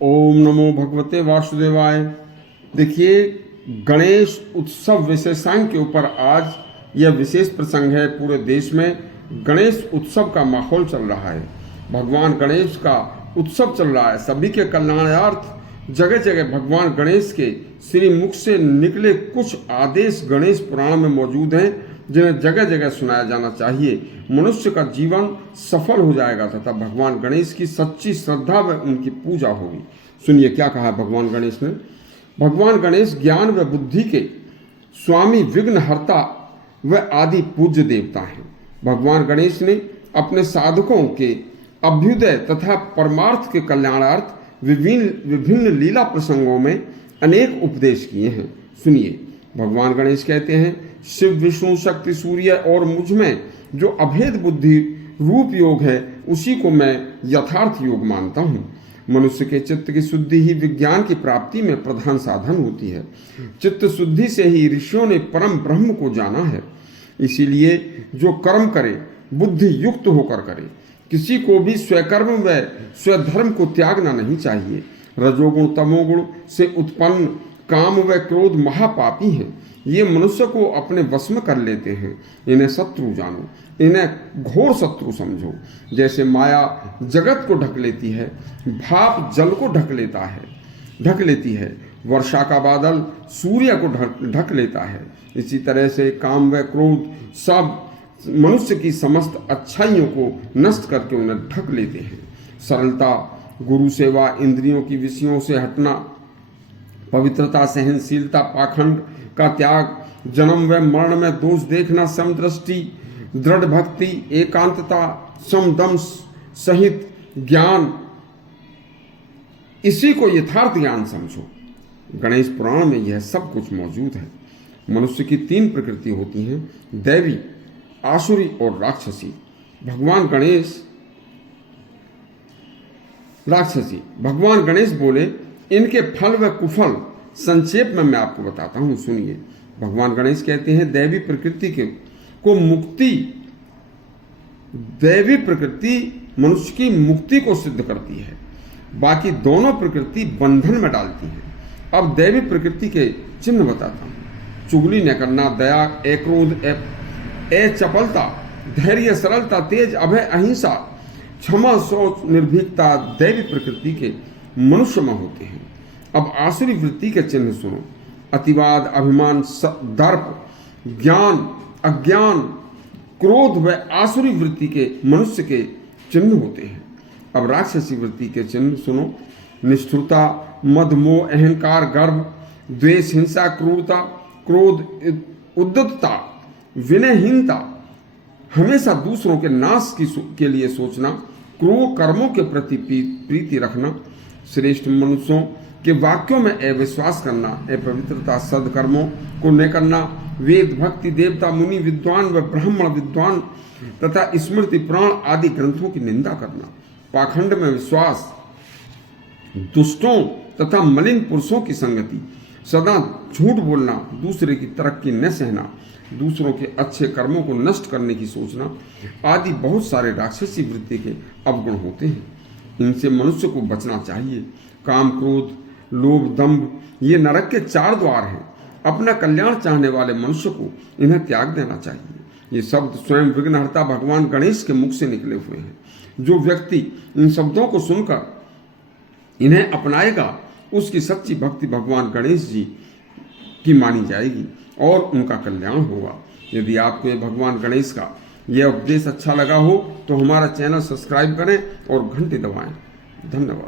ओम नमो भगवते वासुदेवाय। देखिए, गणेश उत्सव विशेषांक के ऊपर आज यह विशेष प्रसंग है। पूरे देश में गणेश उत्सव का माहौल चल रहा है। भगवान गणेश का उत्सव चल रहा है। सभी के कल्याणार्थ जगह जगह भगवान गणेश के श्री मुख से निकले कुछ आदेश गणेश पुराण में मौजूद हैं, जिन्हें जगह जगह सुनाया जाना चाहिए। मनुष्य का जीवन सफल हो जाएगा तथा भगवान गणेश की सच्ची श्रद्धा व उनकी पूजा होगी। सुनिए क्या कहा भगवान गणेश ने। भगवान गणेश ज्ञान व बुद्धि के स्वामी, विघ्नहर्ता व आदि पूज्य देवता हैं। भगवान गणेश ने अपने साधकों के अभ्युदय तथा परमार्थ के कल्याणार्थ विभिन्न लीला प्रसंगों में अनेक उपदेश किए हैं। सुनिए, भगवान गणेश कहते हैं, शिव विष्णु शक्ति सूर्य और मुझ में जो अभेद बुद्धि रूप योग है, उसी को मैं यथार्थ योग मानता हूँ। मनुष्य के चित्त की शुद्धि ही विज्ञान की प्राप्ति में प्रधान साधन होती है। चित्त शुद्धि से ही ऋषियों ने परम ब्रह्म को जाना है। इसीलिए जो कर्म करे बुद्धि युक्त होकर करे। किसी को भी स्वकर्म व स्वधर्म को त्यागना नहीं चाहिए। रजोगुण तमोगुण से उत्पन्न काम व क्रोध महापापी हैं। ये मनुष्य को अपने वश में कर लेते हैं। इन्हें शत्रु जानो, इन्हें घोर शत्रु समझो। जैसे माया जगत को ढक लेती है, भाप जल को ढक लेती है, वर्षा का बादल सूर्य को ढक लेता है। इसी तरह से काम व क्रोध सब मनुष्य की समस्त अच्छाइयों को नष्ट करके उन्हें ढक लेते हैं। सरलता, गुरु सेवा, इंद्रियों की विषयों से हटना, पवित्रता, सहनशीलता, पाखंड का त्याग, जन्म व मरण में दोष देखना, समदृष्टि, दृढ़ भक्ति, एकांतता, समदम सहित ज्ञान, इसी को यथार्थ ज्ञान समझो। गणेश पुराण में यह सब कुछ मौजूद है। मनुष्य की तीन प्रकृति होती हैं, दैवी, आसुरी और राक्षसी। भगवान गणेश बोले, इनके फल व कुफल संक्षेप में मैं आपको बताता हूं। सुनिए, भगवान गणेश कहते हैं, दैवी प्रकृति मनुष्य की मुक्ति को सिद्ध करती है। बाकी दोनों प्रकृति बंधन में डालती है। अब दैवी प्रकृति के चिन्ह बताता हूं। चुगली न करना, दया, क्रोध, चपलता, धैर्य, सरलता, तेज, अभय, अहिंसा, क्षमा, शौच, निर्भीकता दैवी प्रकृति के मनुष्य में होते हैं। अब आसुरी वृत्ति के चिन्ह सुनो। अतिवाद, अभिमान, दर्प, ज्ञान, अज्ञान, क्रोध व आसुरी वृत्ति के मनुष्य के चिन्ह होते हैं। अब राक्षसी वृत्ति के चिन्ह सुनो। निष्ठुरता, मद, मोह, अहंकार, गर्व, द्वेष, हिंसा, क्रूरता, क्रोध, उद्धतता, विनयहीनता, हमेशा दूसरों के नाश के लिए सोचना, क्रूर कर्मों के प्रति प्रीति रखना, श्रेष्ठ मनुष्यों के वाक्यों में अविश्वास करना, अपवित्रता, सदकर्मों को न करना, वेद, भक्ति, देवता, मुनि, विद्वान व ब्राह्मण विद्वान तथा स्मृति, पुराण आदि ग्रंथों की निंदा करना, पाखंड में विश्वास, दुष्टों तथा मलिन पुरुषों की संगति, सदा झूठ बोलना, दूसरे की तरक्की न सहना, दूसरों के अच्छे कर्मों को नष्ट करने की सोचना आदि बहुत सारे राक्षसी वृत्ति के अवगुण होते हैं। इनसे मनुष्य को बचना चाहिए। काम, क्रोध, लोभ, दंभ ये नरक के 4 द्वार हैं। अपना कल्याण चाहने वाले मनुष्य को इन्हें त्याग देना चाहिए। ये शब्द स्वयं विघ्नहर्ता भगवान गणेश के मुख से निकले हुए हैं। जो व्यक्ति इन शब्दों को सुनकर इन्हें अपनाएगा, उसकी सच्ची भक्ति भगवान गणेश जी की मानी जाएगी और उनका कल्याण होगा। यदि आपको भगवान गणेश का यह उपदेश अच्छा लगा हो तो हमारा चैनल सब्सक्राइब करें और घंटी दबाएं। धन्यवाद।